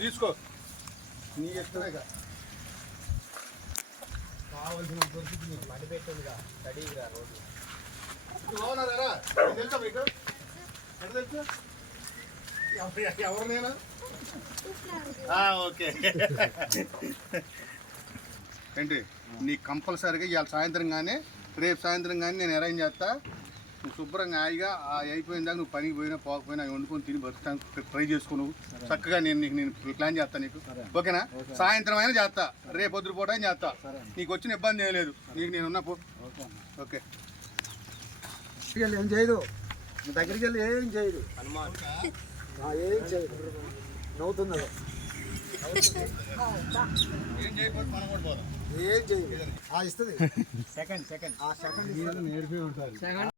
తీసుకో నీ ఇష్టమేగా కావాల్సిన దొరికి నీకు మనీ పెట్టిందిగా స్టడీగా రోజు బాగున్నారా తెలుసా మీకు ఎక్కడ తెలుసు ఎవరు నేను ఓకే ఏంటి నీకు కంపల్సరీగా ఇవాళ సాయంత్రం కానీ రేపు సాయంత్రం కానీ నేను అరేంజ్ చేస్తా. నువ్వు శుభ్రంగా హాయిగా అయిపోయిందాక నువ్వు పనికి పోయినా పోకపోయినా వండుకొని తిని బతుకుతాను ట్రై చేసుకో. నువ్వు చక్కగా నేను ప్లాన్ చేస్తాను నీకు, ఓకేనా? సాయంత్రం అయినా చేస్తా, రేపు పొద్దున పూట అయినా చేస్తా. నీకు వచ్చిన ఇబ్బంది ఏం లేదు, నీకు నేను ఉన్నా పో. ఓకే ఏం చేయదు, దగ్గరికి వెళ్ళి ఏం చేయదు, ఏం చేయదు, నవ్వుతుంది. ఏం చేయకపోతే మనం కూడా పోదాం. ఏం చేయదు, ఇస్తుంది సెకండ్ నేర్పి ఉంటారు.